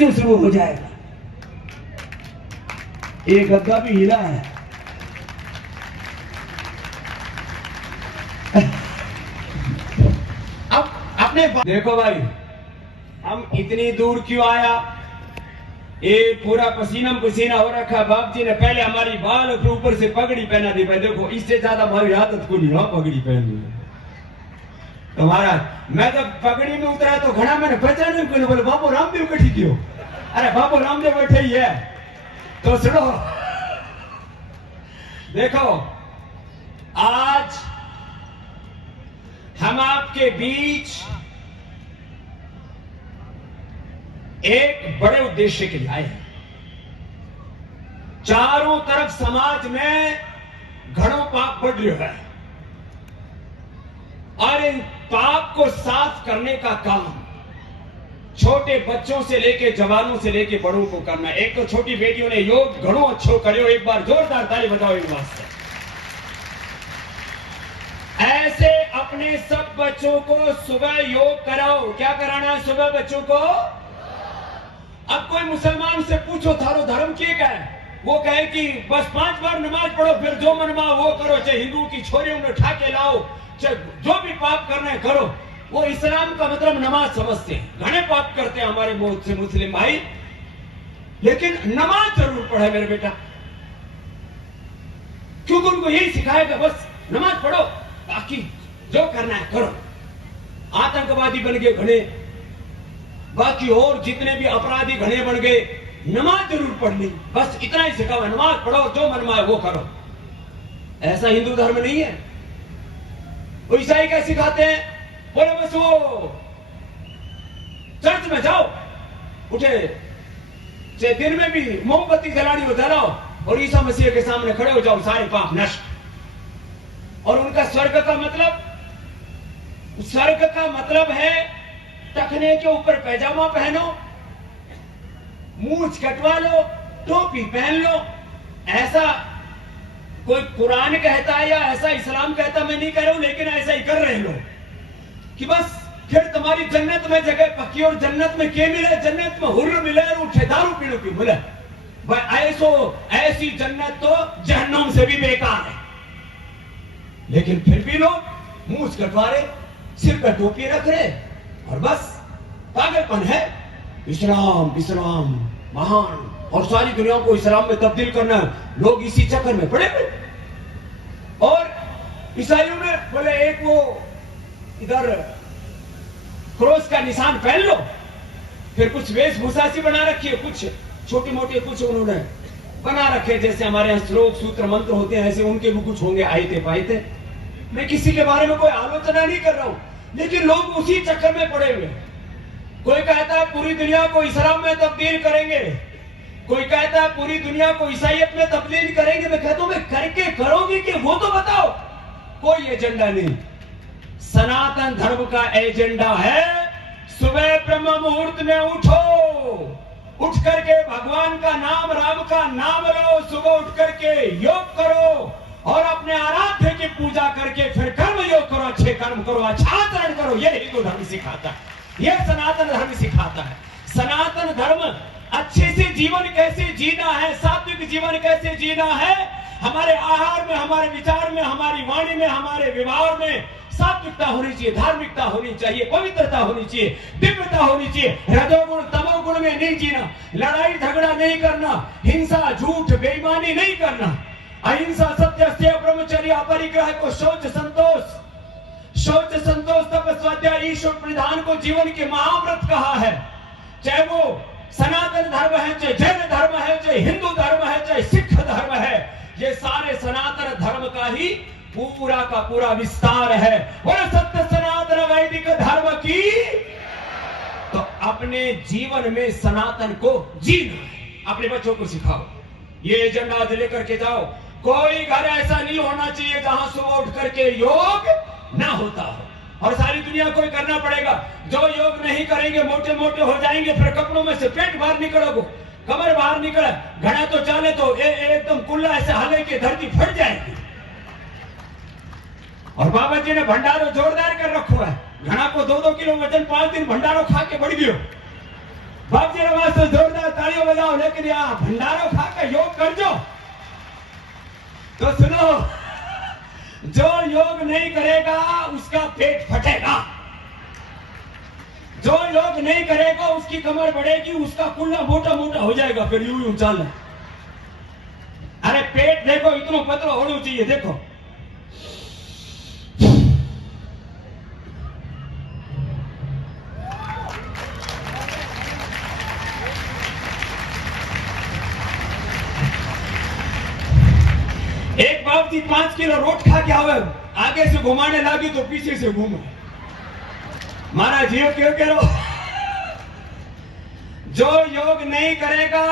से शुरू हो जाएगा। एक गद्दा भी हिला है। अब अपने देखो भाई, हम इतनी दूर क्यों आया? ये पूरा पसीना पसीना हो रखा है। बाप जी ने पहले हमारी बाल के ऊपर से पगड़ी पहना दी। भाई देखो, इससे ज्यादा हमारी आदत को नहीं हो पगड़ी पहननी। तुम्हारा मैं जब पगड़ी में उतरा तो घना मैंने पहचाने को बोले बाबू रामदेव बैठी क्यों? अरे बाबू रामदेव बैठे ही है। तो सुनो, देखो आज हम आपके बीच एक बड़े उद्देश्य के लिए आए हैं। चारों तरफ समाज में घणों पाप बढ़ रहा है और इन पाप को साफ करने का काम छोटे बच्चों से लेके जवानों से लेके बड़ों को करना है। एक तो छोटी बेटियों ने योग घणों अच्छो करो, एक बार जोरदार ताली बजाओ इन वास्ते। ऐसे अपने सब बच्चों को सुबह योग कराओ। क्या कराना है सुबह बच्चों को? अब कोई मुसलमान से पूछो थारो धर्म क्या है, वो कहे कि बस 5 बार नमाज पढ़ो, फिर जो मनवा वो करो। चाहे हिंदू की छोरी उन्हें उठा के लाओ, चाहे जो भी पाप करना है करो। वो इस्लाम का मतलब नमाज समझते हैं। घने पाप करते हैं हमारे बहुत से मुस्लिम भाई, लेकिन नमाज जरूर पढ़े मेरे बेटा, क्योंकि उनको यही सिखाएगा बस नमाज पढ़ो, बाकी जो करना है करो। आतंकवादी बन गए घने, बाकी और जितने भी अपराधी घने बन गए, नमाज जरूर पढ़ ली, बस इतना ही सिखाओ, नमाज पढ़ो, जो मन में वो करो। ऐसा हिंदू धर्म नहीं है। वो ईसाई क्या सिखाते हैं? बोले बस वो चर्च में जाओ, उठे चाहे दिन में भी मोमबत्ती जलानी हो जलाओ और ईसा मसीह के सामने खड़े हो जाओ, सारे पाप नष्ट। और उनका स्वर्ग का मतलब है टखने के ऊपर पैजामा पहनो, मूंछ कटवा लो, टोपी पहन लो। ऐसा कोई कुरान कहता है या ऐसा इस्लाम कहता, मैं नहीं कह रहा हूं, लेकिन ऐसा ही कर रहे लोग कि बस फिर तुम्हारी जन्नत में जगह पक्की। और जन्नत में क्या मिले? जन्नत में हुर्र मिले और उठे दारू पीने की मिले। ऐसी जन्नत तो जहन्नुम से भी बेकार है। लेकिन फिर भी लोग मूंछ कटवा रहे, सिर पर टोपी रख रहे और बस पागलपन है। इस्लाम इस्लाम महान, और सारी दुनिया को इस्लाम में तब्दील करना है। लोग इसी चक्कर में पड़े हुए। और ईसाइयों ने बोले एक वो इधर क्रॉस का निशान पहन लो, फिर कुछ वेशभूषा सी बना रखी है, कुछ छोटी मोटी कुछ उन्होंने बना रखे, जैसे हमारे यहाँ श्लोक सूत्र मंत्र होते हैं, ऐसे उनके भी कुछ होंगे आयते पायते। मैं किसी के बारे में कोई आलोचना नहीं कर रहा हूं, लेकिन लोग उसी चक्कर में पड़े हुए। कोई कहता है पूरी दुनिया को इस्लाम में तब्दील करेंगे, कोई कहता है पूरी दुनिया को ईसाईयत में तब्दील करेंगे। मैं कहता हूं मैं करके करोगे कि वो तो बताओ। कोई एजेंडा नहीं। सनातन धर्म का एजेंडा है सुबह ब्रह्म मुहूर्त में उठो, उठ करके भगवान का नाम, राम का नाम लो, सुबह उठ करके योग करो और अपने आराध्य की पूजा करके फिर कर्म योग करो, अच्छे कर्म करो, अच्छा आचरण करो। यह हिंदू धर्म सिखाता है, यह सनातन धर्म सिखाता है। सनातन धर्म अच्छे से जीवन कैसे जीना है, सात्विक जीवन कैसे जीना है, हमारे आहार में, हमारे विचार में, हमारी वाणी में, हमारे व्यवहार में सात्विकता होनी चाहिए, धार्मिकता होनी चाहिए, पवित्रता होनी चाहिए, दिव्यता होनी चाहिए। रजोगुण तमोगुण में नहीं जीना, लड़ाई झगड़ा नहीं करना, हिंसा झूठ बेईमानी नहीं करना, अहिंसा सत्य अस्तेय ब्रह्मचर्य अपरिग्रह को शौच संतोष तपस्वाध्याय ईश्वर प्रधान को जीवन के महाव्रत कहा है। चाहे वो सनातन धर्म है, चाहे जैन धर्म है, चाहे हिंदू धर्म है, चाहे सिख धर्म है, ये सारे सनातन धर्म का ही पूरा का पूरा विस्तार है। और सत्य सनातन वैदिक धर्म की तो अपने जीवन में सनातन को जीना है, अपने बच्चों को सिखाओ, ये एजेंडा आज लेकर के जाओ। कोई घर ऐसा नहीं होना चाहिए जहां सुबह उठ करके योग ना होता हो। और सारी दुनिया को करना पड़ेगा। जो योग नहीं करेंगे मोटे मोटे हो जाएंगे, फिर कपड़ों में से पेट बाहर निकलोगे, कमर बाहर निकले, घड़ा तो चाले तो एकदम कुल्ला ऐसे हाले के धरती फट जाएगी। और बाबा जी ने भंडारो जोरदार कर रखो है, घड़ा को 2-2 किलो वजन 5 दिन भंडारो खा के बढ़ गयो। बाप जी वास्ते जोरदार तालियों बजाओ। लेकिन यहाँ भंडारों खाकर योग कर जो तो सुनो, जो योग नहीं करेगा उसका पेट फटेगा, जो योग नहीं करेगा उसकी कमर बढ़ेगी, उसका कुल्ला मोटा मोटा हो जाएगा, फिर यूं यूं चल। अरे पेट देखो इतना पतला होना चाहिए, देखो एक बाप जी 5 किलो रोट खा के आवे, आगे से घुमाने लगी तो पीछे से घूमे। मारा जीव क्यों करो, जो योग नहीं करेगा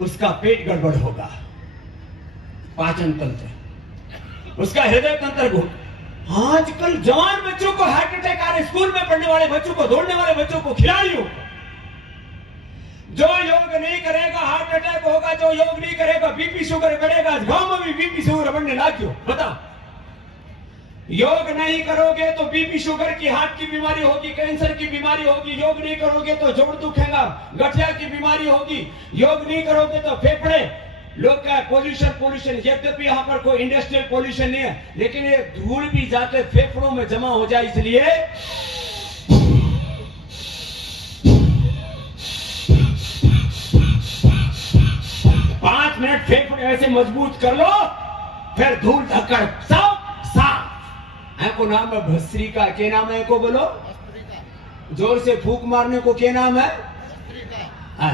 उसका पेट गड़बड़ होगा, पाचन तंत्र, उसका हृदय तंत्र घूम। आजकल जवान बच्चों को हार्ट अटैक आ रहे, स्कूल में पढ़ने वाले बच्चों को, दौड़ने वाले बच्चों को, खिलाड़ियों को। जो योग नहीं करेगा हार्ट अटैक होगा, जो योग नहीं करेगा बीपी शुगर बढ़ेगा। गांव में भी बीपी शुगर बढ़ने लगी, बताओ। योग नहीं करोगे तो बीपी शुगर की, हार्ट की बीमारी होगी, कैंसर की बीमारी होगी। योग नहीं करोगे तो जोड़ दुखेगा, गठिया की बीमारी होगी। योग नहीं करोगे तो फेफड़े, लोग क्या पोल्यूशन पोल्यूशन, यद्यपि यहाँ पर कोई इंडस्ट्रियल पोल्यूशन नहीं है, लेकिन ये धूल भी जाके फेफड़ों में जमा हो जाए, इसलिए 5 मिनट फेफड़े ऐसे मजबूत कर लो, फिर धूल धक्कड़ सब साफ। को नाम है भस्त्रिका, क्या नाम है को बोलो, जोर से फूंक मारने को क्या नाम है?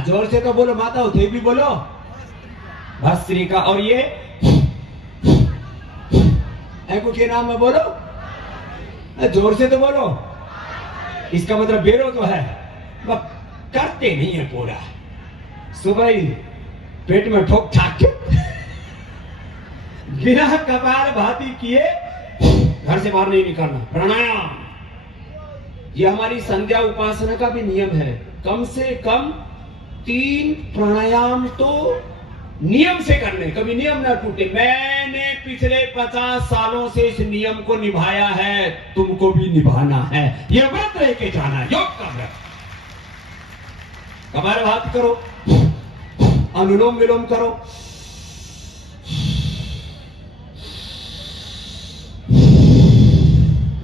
जोर से तो बोलो माता, थे भी बोलो भस्त्रिका। और ये को क्या नाम है बोलो, जोर से तो बोलो। इसका मतलब बेरो तो है, करते नहीं है पूरा। सुबह ही पेट में ठोक ठाक के बिना कपाल भाती किए घर से बाहर नहीं निकलना। प्राणायाम, ये हमारी संध्या उपासना का भी नियम है। कम से कम 3 प्राणायाम तो नियम से करने, कभी नियम ना टूटे। मैंने पिछले 50 सालों से इस नियम को निभाया है, तुमको भी निभाना है। ये व्रत लेके जाना है, योग का व्रत। कपालभाति करो, अनुलोम विलोम करो,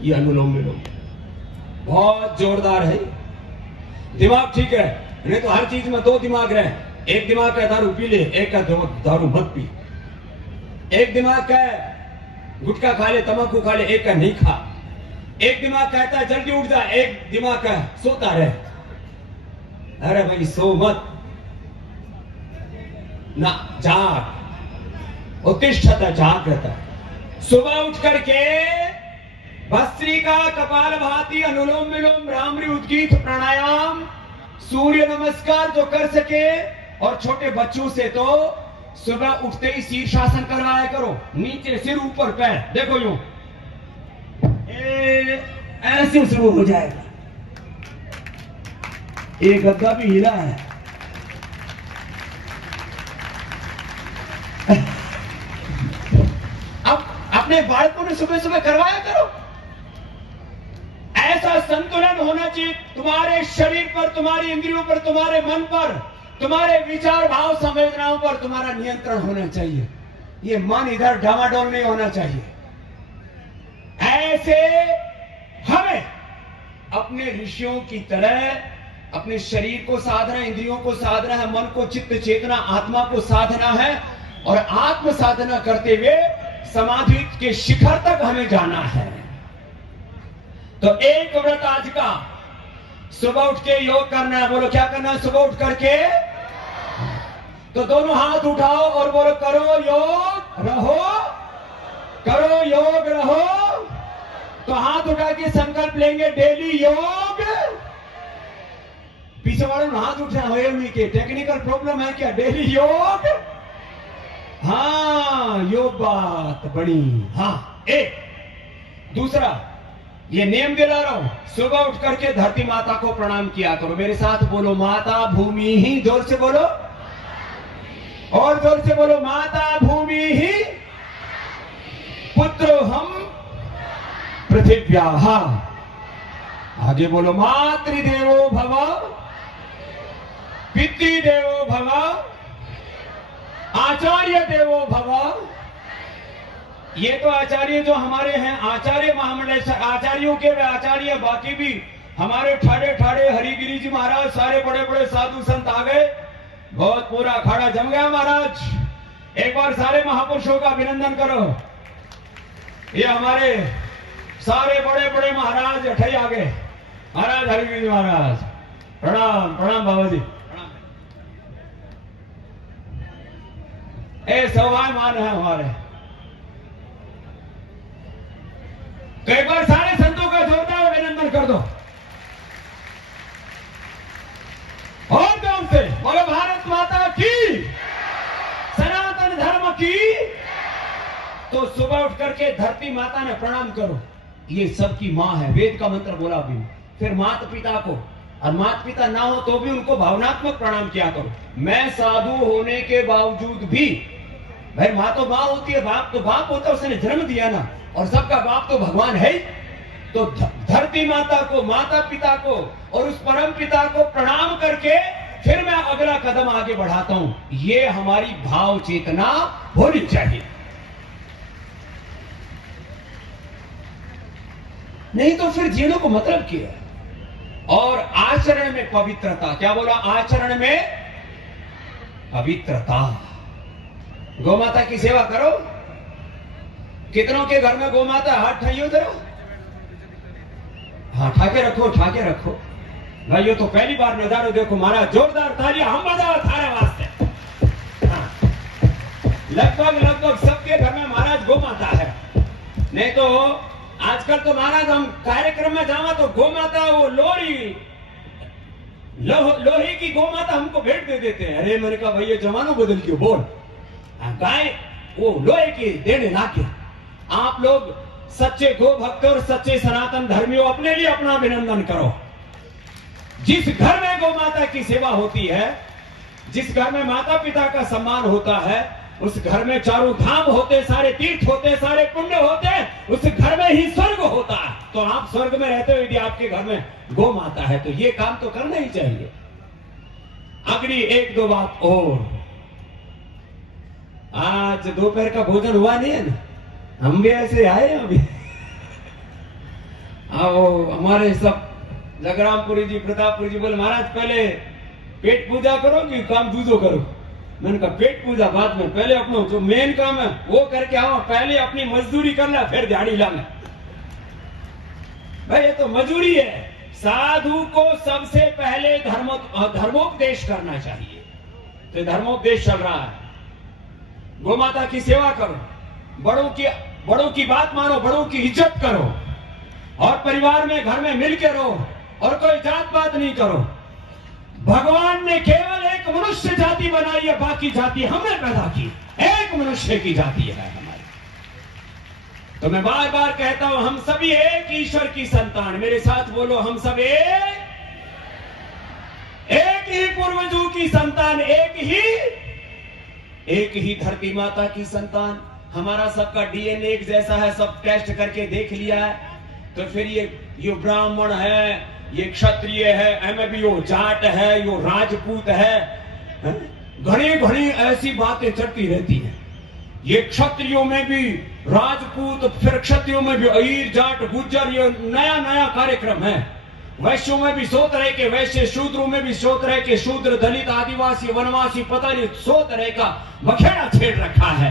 ये अनुलोम विलोम बहुत जोरदार है। दिमाग ठीक है, नहीं तो हर चीज में 2 दिमाग रहे। एक दिमाग का दारू पी ले, एक का दारू मत पी। एक दिमाग का गुटखा खा ले, तंबाकू खा ले, एक का नहीं खा। एक दिमाग कहता है जल्दी उठ जा, एक दिमाग का सोता रहे। अरे भाई सो मत ना, जाग, उत्तिष्ठत जागृत। सुबह उठ करके भस्त्रिका, कपालभाति, अनुलोम विलोम, भ्रामरी, उद्गीत, प्राणायाम, सूर्य नमस्कार जो कर सके। और छोटे बच्चों से तो सुबह उठते ही शीर्षासन करवाया करो, नीचे सिर ऊपर पैर, देखो यूं ऐसे शुरू हो जाएगा। एक गद्दा भी हिला है। अब अपने बालकों ने सुबह सुबह करवाया करो। ऐसा संतुलन होना चाहिए तुम्हारे शरीर पर, तुम्हारी इंद्रियों पर, तुम्हारे मन पर, तुम्हारे विचार भाव संवेदनाओं पर तुम्हारा नियंत्रण होना चाहिए। ये मन इधर डामाडोल नहीं होना चाहिए। ऐसे हमें अपने ऋषियों की तरह अपने शरीर को साधना, इंद्रियों को साधना है, मन को, चित्त चेतना, आत्मा को साधना है। और आत्म साधना करते हुए समाधि के शिखर तक हमें जाना है। तो एक व्रत आज का, सुबह उठ के योग करना है। बोलो क्या करना है सुबह उठ करके? तो दोनों हाथ उठाओ और बोलो करो योग रहो, करो योग रहो। तो हाथ उठा के संकल्प लेंगे डेली योग। पीछे वालों ने हाथ उठा हुए नहीं के, टेक्निकल प्रॉब्लम है क्या? डेली योग, हाँ योग बात बड़ी। हाँ एक दूसरा ये नियम दिला रहा हूं, सुबह उठ करके धरती माता को प्रणाम किया करो। मेरे साथ बोलो माता भूमि ही, जोर से बोलो और जोर से बोलो, माता भूमि ही पुत्र हम पृथिव्याः। आगे बोलो मातृदेवो भव पितृ देवो भव, आचार्य देवो भव। ये तो आचार्य जो हमारे हैं, आचार्य महामंडल आचार्यों के वे आचार्य, बाकी भी हमारे ठाड़े ठाड़े हरिगिरी जी महाराज, सारे बड़े बड़े साधु संत आ गए, बहुत पूरा अखाड़ा जम गया महाराज। एक बार सारे महापुरुषों का अभिनंदन करो। ये हमारे सारे बड़े बड़े महाराज अठई आ गए। महाराज हरिगिरी जी महाराज, प्रणाम प्रणाम बाबा जी, प्रणाम। ए सौभाग्यमान है हमारे। तो एक बार सारे संतों का जोरदार अभिनंदन कर दो। और कौन से बोलो भारत माता की, सनातन धर्म की। तो सुबह उठ करके धरती माता ने प्रणाम करो, ये सबकी मां है, वेद का मंत्र बोला भी। फिर माता पिता को, और माता पिता ना हो तो भी उनको भावनात्मक प्रणाम किया करो। मैं साधु होने के बावजूद भी, भाई माँ तो माँ होती है, बाप तो बाप होता है, उसने जन्म दिया ना, और सबका बाप तो भगवान है। तो धरती माता को, माता पिता को और उस परम पिता को प्रणाम करके फिर मैं अगला कदम आगे बढ़ाता हूं। ये हमारी भाव चेतना होनी चाहिए, नहीं तो फिर जीने को मतलब क्या। और आचरण में पवित्रता, क्या बोला, आचरण में पवित्रता। गौ माता की सेवा करो। कितनों के घर में गौ माता, हाथ ठाइयो जरा, हाँ ठाके रखो, ठाके रखो भाइयों। तो पहली बार नजारा देखो महाराज, जोरदार तालियां हम बजाओ थारे वास्ते। हाँ। लगभग सबके घर में महाराज गौ माता है, नहीं तो आजकल तो महाराज हम कार्यक्रम में जावा तो गौ माता वो लोहे की गौ माता हमको भेंट दे देते हैं। अरे मैंने कहा भैया जमानो बदल क्यों, बोल गाय वो लोहे की देने लाके। आप लोग सच्चे गो भक्त और सच्चे सनातन धर्मियों अपने लिए अपना अभिनंदन करो। जिस घर में गौ माता की सेवा होती है, जिस घर में माता पिता का सम्मान होता है, उस घर में चारों धाम होते, सारे तीर्थ होते, सारे पुण्य होते, उस घर में ही स्वर्ग होता है। तो आप स्वर्ग में रहते हो यदि आपके घर में गौ माता है, तो ये काम तो करना ही चाहिए। अगली एक दो बात और, आज दोपहर का भोजन हुआ नहीं है ना, हम भी ऐसे आए हैं अभी। आओ हमारे सब जगरामपुरी जी, प्रतापपुरी जी बोले महाराज पहले पेट पूजा करो कि काम दूजो करो। मैंने कहा पेट पूजा बाद में, पहले अपना जो मेन काम है वो करके आओ, पहले अपनी मजदूरी करना फिर दिहाड़ी लाना। भाई ये तो मजदूरी है। साधु को सबसे पहले धर्मोपदेश करना चाहिए। तो धर्मोपदेश चल रहा है। गौ माता की सेवा करो, बड़ों की बात मानो, बड़ों की इज्जत करो, और परिवार में घर में मिलकर रहो, और कोई जात पात नहीं करो। भगवान ने केवल एक मनुष्य जाति बनाई है, बाकी जाति हमने पैदा की। एक मनुष्य की जाति है हमारी। तो मैं बार बार कहता हूं, हम सभी एक ईश्वर की संतान। मेरे साथ बोलो, हम सब एक ही पूर्वजों की संतान, एक ही धरती माता की संतान। हमारा सबका डीएनए एक जैसा है, सब टेस्ट करके देख लिया है। तो फिर ये ब्राह्मण है, ये क्षत्रिय है, एम भी यो जाट है, यो राजपूत है, घनी ऐसी बातें चलती रहती हैं। ये क्षत्रियों में भी राजपूत, फिर क्षत्रियों में भी अहीर, जाट, गुज्जर, ये नया कार्यक्रम है। वैश्यों में भी 100 तरह के वैश्य, शूद्रों में भी 100 तरह के शूद्र, दलित, आदिवासी, वनवासी, पता नहीं 100 तरह का बखेड़ा छेड़ रखा है।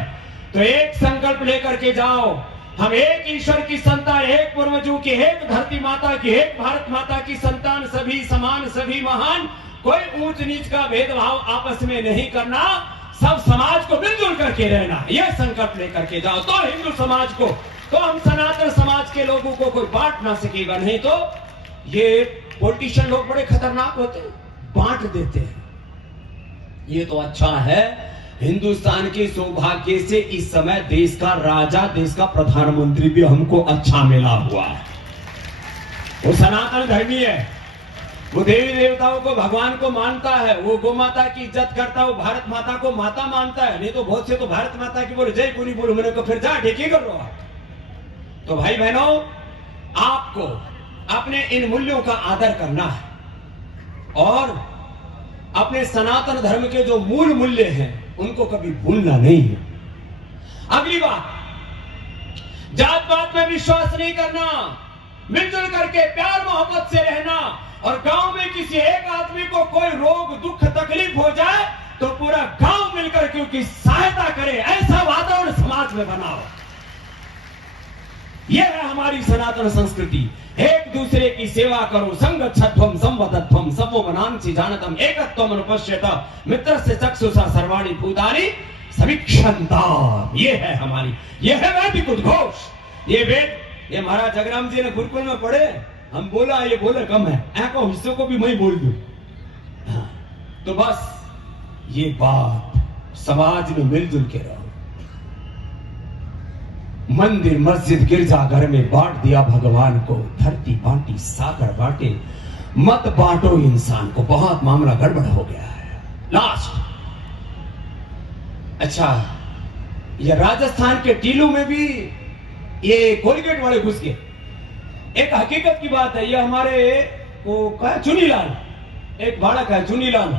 तो एक संकल्प लेकर के जाओ, हम एक ईश्वर की संतान, एक पूर्वजों की, एक धरती माता की, एक भारत माता की संतान, सभी समान, सभी महान, कोई ऊंच नीच का भेदभाव आपस में नहीं करना, सब समाज को मिलजुल करके रहना। यह संकल्प लेकर के जाओ, तो हिंदू समाज को, तो हम सनातन समाज के लोगों को कोई बांट ना सकेगा। नहीं तो ये पॉलिटिशियन लोग बड़े खतरनाक होते हैं, बांट देते हैं। ये तो अच्छा है, हिंदुस्तान के सौभाग्य से इस समय देश का राजा, देश का प्रधानमंत्री भी हमको अच्छा मिला हुआ है। वो सनातन धर्मी है, वो देवी देवताओं को, भगवान को मानता है, वो गौ माता की इज्जत करता है, वो भारत माता को माता मानता है। नहीं तो बहुत से तो भारत माता की बोले जय कुनी बोलो, मैंने को फिर जा ढेकी कर लो। तो भाई बहनों, आपको अपने इन मूल्यों का आदर करना है, और अपने सनातन धर्म के जो मूल मूल्य हैं उनको कभी भूलना नहीं है। अगली बात, जात पात में विश्वास नहीं करना, मिलजुल करके प्यार मोहब्बत से रहना, और गांव में किसी एक आदमी को कोई रोग दुख तकलीफ हो जाए तो पूरा गांव मिलकर के उसकी सहायता करे, ऐसा वातावरण समाज में बनाओ। यह है हमारी सनातन संस्कृति। एक दूसरे की सेवा करो, संगच्छध्वम संवदध्वम सबो मनांसि जानतम एकत्वम अनुपश्यत मित्रस्य चक्षुषा सर्वाणि भूतानि समीक्षन्ता। ये है हमारी, ये है वैदिक उद्घोष। ये वेद ये महाराज जगराम जी ने गुरुकुल में पढ़े, हम बोला ये बोले कम है, ऐको हिस्सों को भी मैं बोल दूं। तो बस ये बात समाज में मिलजुल के रहो। मंदिर मस्जिद गिरजा घर में बांट दिया भगवान को, धरती बांटी सागर बांटे, मत बांटो इंसान को। बहुत मामला गड़बड़ हो गया है। लास्ट, अच्छा, ये राजस्थान के टीलू में भी ये कोलगेट वाले घुस गए। एक हकीकत की बात है, ये हमारे को कहा चुनीलाल, एक बालक है चुनीलाल,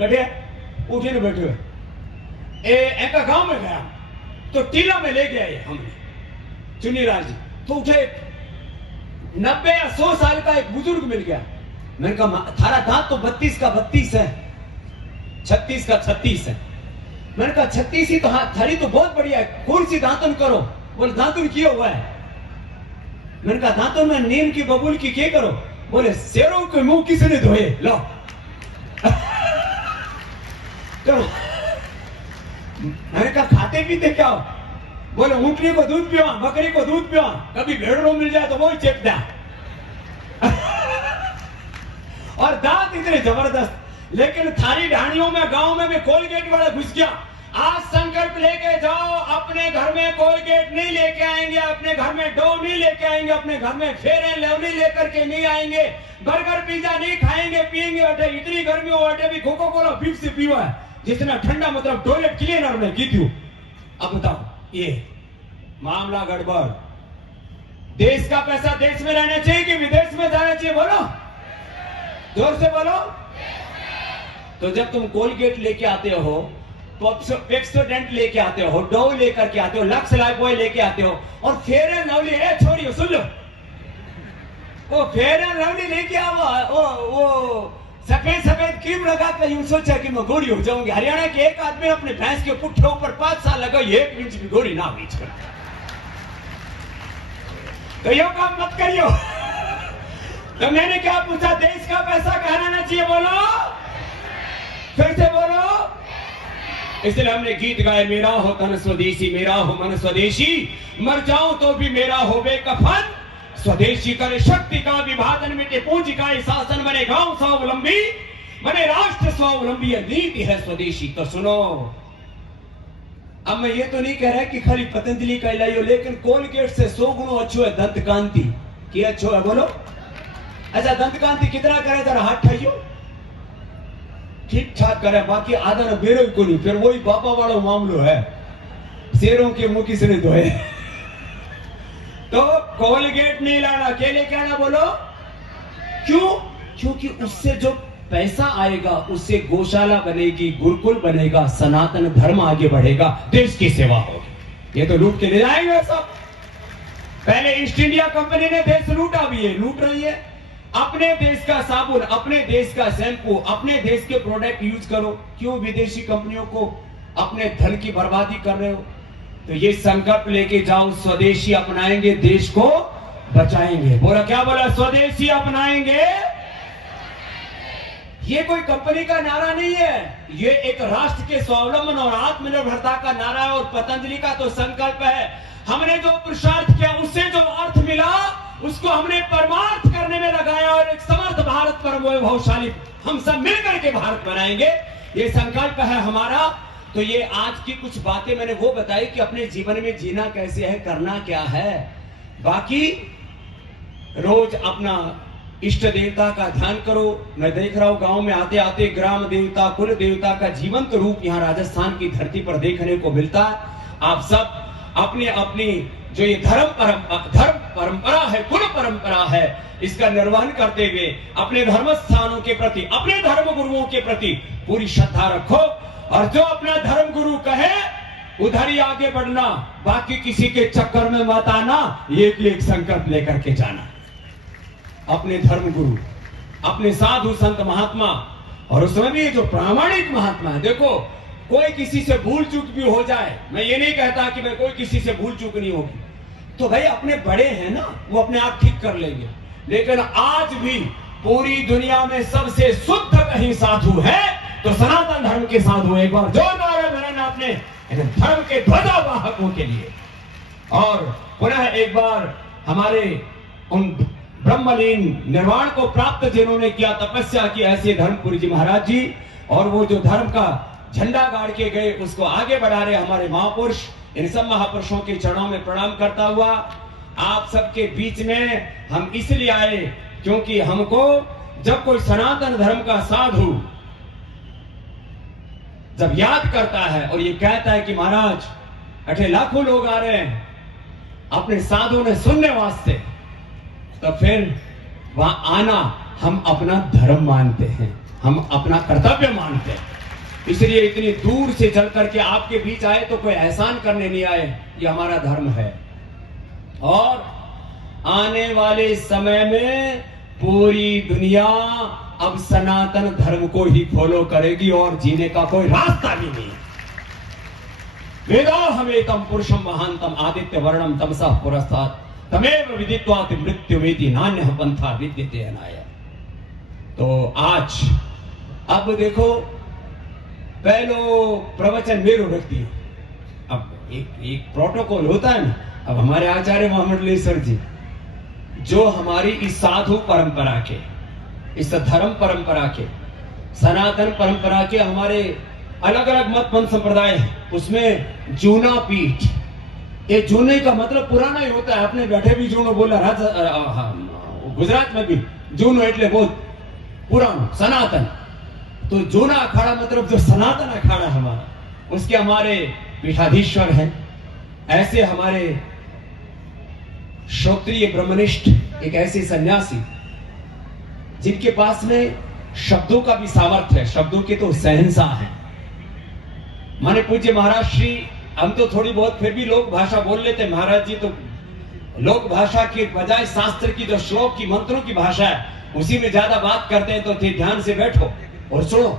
कटे उठे नहीं बैठे हुए, एक गांव में गया तो टीला में ले गया हमने चुनीलाल जी। तो उठे 90 या 100 साल का एक बुजुर्ग मिल गया। मैंने कहा थारा दांत तो 32 का 32 है, 36 का 36 है। मैंने कहा 36 ही तो, हाँ थारी तो बहुत बढ़िया है, कौन सी दांतन करो? बोले दांतन किया हुआ है। मैंने कहा दांतन में नीम की बबूल की क्या करो? बोले शेरों के मुंह किसने धोए, लो। तो मैंने कहा खाते पीते क्या हो? बोले ऊंटनी को दूध पियो, बकरी को दूध पियो, कभी भेड़ों मिल जाए तो वो ही चेप दिया। और दांत इतने जबरदस्त। लेकिन थारी ढाणियों में गांव में भी कोलगेट वाला घुस गया। आज संकल्प लेके जाओ, अपने घर में कोलगेट नहीं लेके आएंगे, अपने घर में डो नहीं लेके आएंगे, अपने घर में फेयर एंड लवली लेकर के नहीं आएंगे, बर्गर पिज्जा नहीं खाएंगे पिएंगे। अटे इतनी गर्मी हो, अटे भी कोका कोला बीफ से पीवा है, जितना ठंडा मतलब टॉयलेट क्लीनर में की थी। अब बताओ, ये मामला गड़बड़। देश का पैसा देश में रहना चाहिए कि विदेश में जाना चाहिए? बोलो, जोर से बोलो। तो जब तुम कोलगेट लेके आते हो, पेप्सोडेंट लेके आते हो, डो लेकर के आते हो, लक्स लाइफबॉय लेके आते हो, और फेयर एंड लवली, ए छोड़ियो सुन लो, वो फेयर एंड लवली लेके आओ, वो सफेद सफेद क्रीम लगा कर यूं सोचा कि मैं गोरी हो जाऊंगी। हरियाणा के एक आदमी अपने भैंस के पुट्ठे ऊपर 5 साल लगा, 1 इंच भी गोरी ना बीच कर। तो यो काम मत करियो। तो मैंने क्या पूछा, देश का पैसा कहाँ रहना चाहिए? बोलो, फिर से बोलो। इसलिए हमने गीत गाए, मेरा हो तन स्वदेशी, मेरा हो मन स्वदेशी, मर जाऊं तो भी मेरा हो बेकफन स्वदेशी। करे शक्ति का विभाजन, मिटे पूंजी का शासन, बने गांव स्वावलंबी, बने राष्ट्र स्वावलंबी, नीति है स्वदेशी। तो सुनो, अब मैं ये तो नहीं कह रहा कि खाली पतंजलि का इलाज हो, लेकिन कोलगेट से 100 गुना अच्छो है दंत कांति। क्या अच्छो है बोलो? अच्छा, दंत कांति कितना करे? जरा हाथ ठाइयो, ठीक ठाक करे, बाकी आधा न बेरो को नहीं। फिर वही बापा वाला मामलो है, शेरों के मुंह किसने धोए। तो कोलगेट नहीं लाना, अकेले क्या ना बोलो। क्यों? क्योंकि उससे जो पैसा आएगा उससे गौशाला बनेगी, गुरुकुल बनेगा, सनातन धर्म आगे बढ़ेगा, देश की सेवा होगी। ये तो लूट के ले जाएंगे सब। पहले ईस्ट इंडिया कंपनी ने देश लूटा भी है, लूट रही है। अपने देश का साबुन, अपने देश का शैम्पू, अपने देश के प्रोडक्ट यूज करो। क्यों विदेशी कंपनियों को अपने धन की बर्बादी कर रहे हो? तो ये संकल्प लेके जाओ, स्वदेशी अपनाएंगे, देश को बचाएंगे। बोला, क्या बोला? स्वदेशी अपनाएंगे। ये कोई कंपनी का नारा नहीं है, ये एक राष्ट्र के स्वावलंबन और आत्मनिर्भरता का नारा है। और पतंजलि का तो संकल्प है, हमने जो पुरुषार्थ किया उससे जो अर्थ मिला उसको हमने परमार्थ करने में लगाया, और एक समर्थ भारत पर वैभवशाली हम सब मिलकर के भारत बनाएंगे। ये संकल्प है हमारा। तो ये आज की कुछ बातें मैंने वो बताई कि अपने जीवन में जीना कैसे है, करना क्या है। बाकी रोज अपना इष्ट देवता का ध्यान करो। मैं देख रहा हूं गांव में आते आते ग्राम देवता, कुल देवता का जीवंत रूप यहाँ राजस्थान की धरती पर देखने को मिलता है। आप सब अपनी अपनी जो ये धर्म परंपरा है, कुल परंपरा है, इसका निर्वहन करते हुए अपने धर्म स्थानों के प्रति, अपने धर्म गुरुओं के प्रति पूरी श्रद्धा रखो और जो अपना धर्म गुरु कहे उधर ही आगे बढ़ना, बाकी किसी के चक्कर में मत आना, एक संकल्प लेकर के जाना। अपने धर्म गुरु, अपने साधु संत महात्मा, और उसमें भी जो प्रामाणिक महात्मा है, देखो कोई किसी से भूल चूक भी हो जाए, मैं ये नहीं कहता कि मैं कोई किसी से भूल चूक नहीं होगी, तो भाई अपने बड़े हैं ना, वो अपने आप ठीक कर लेंगे। लेकिन आज भी पूरी दुनिया में सबसे शुद्ध कहीं साधु है तो सनातन धर्म के साधु। एक बार जोरदार अभिनंदन अपने धर्म के ध्वजावाहकों के लिए। और पुनः एक बार हमारे उन ब्रह्मलीन निर्वाण को प्राप्त जिन्होंने किया, तपस्या की, ऐसे धर्मपुरी जी महाराज जी, और वो जो धर्म का झंडा गाड़ के गए उसको आगे बढ़ा रहे हमारे महापुरुष, इन सब महापुरुषों के चरणों में प्रणाम करता हुआ आप सबके बीच में हम इसलिए आए क्योंकि हमको जब कोई सनातन धर्म का साधु जब याद करता है और ये कहता है कि महाराज अठे लाखों लोग आ रहे हैं अपने साधु ने सुनने वास्ते, तो फिर वहां आना हम अपना धर्म मानते हैं, हम अपना कर्तव्य मानते हैं। इसलिए इतनी दूर से चल करके आपके बीच आए तो कोई एहसान करने नहीं आए, ये हमारा धर्म है। और आने वाले समय में पूरी दुनिया अब सनातन धर्म को ही फॉलो करेगी और जीने का कोई रास्ता भी नहीं। वेदा हमेतम पुरुषम महांतम आदित्य वर्णम तमसा पुरस्तात् तमेव विदित्वात् मृत्युमेति नान्यः पंथा विद्यते अनाय। तो आज अब देखो, पहलो प्रवचन मेरो रख दिया, अब एक प्रोटोकॉल होता है ना। अब हमारे आचार्य मोहम्मद लेसर जी जो हमारी इस साधु परंपरा के, इस धर्म परंपरा के, सनातन परंपरा के हमारे अलग अलग मत पंथ संप्रदाय है, उसमें जूना पीठ, ये जूने का मतलब पुराना ही होता है। अपने बैठे भी जूनो बोला, गुजरात में भी जूनो એટલે बहुत पुराना सनातन। तो जूना अखाड़ा मतलब जो सनातन अखाड़ा हमारा, उसके हमारे पीठाधीश्वर हैं। ऐसे हमारे श्रोत्रिय ब्रह्मनिष्ठ एक ऐसे सन्यासी जिनके पास में शब्दों का भी सामर्थ्य है, शब्दों के तो शहंशाह हैं। माने पूज्य महाराज श्री, हम तो थोड़ी बहुत फिर भी लोक भाषा बोल लेते, महाराज जी तो लोक भाषा के बजाय शास्त्र की जो श्लोक की मंत्रों की भाषा है उसी में ज्यादा बात करते हैं। तो ध्यान से बैठो और सुनो,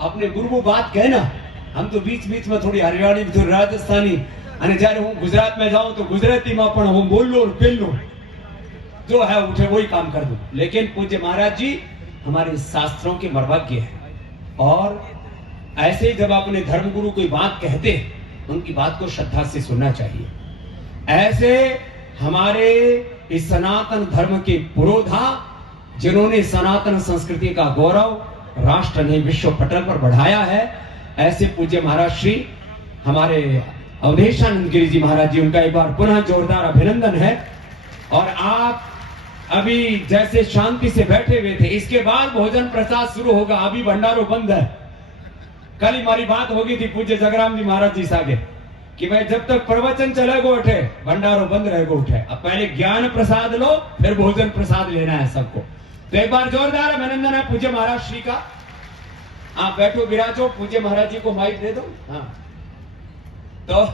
अपने गुरु को बात कहना। हम तो बीच बीच में थोड़ी हरियाणी, थोड़ी राजस्थानी, અને જ્યારે હું ગુજરાત में जाऊं तो गुजरातीમાં પણ હું બોલું और પેલું जो है उठे वही काम कर दूं। लेकिन पूज्य महाराज जी हमारे शास्त्रों के मर्मज्ञ हैं, और ऐसे जब अपने धर्म गुरु कोई बात कहते उनकी बात को श्रद्धा से सुनना चाहिए। ऐसे हमारे इस सनातन धर्म के पुरोधा, जिन्होंने सनातन संस्कृति का गौरव राष्ट्र ने विश्व पटल पर बढ़ाया है, ऐसे पूज्य महाराज श्री हमारे अवधेशानंद गिरी जी महाराज जी, उनका एक बार पुनः जोरदार अभिनंदन है। और आप अभी जैसे शांति से बैठे हुए थे, इसके बाद भोजन प्रसाद शुरू होगा, अभी भंडारो बंद है। कल ही हमारी बात होगी थी पूज्य जगराम जी महाराज जी सागे कि भाई जब तक प्रवचन चलेगा उठे, भंडारो बंद रहेगा उठे। अब पहले ज्ञान प्रसाद लो, फिर भोजन प्रसाद लेना है सबको। तो एक बार जोरदार अभिनंदन है पूज्य महाराज श्री का। आप बैठो, विराजो, पूज्य महाराज जी को माइक दे दो। हाँ, तो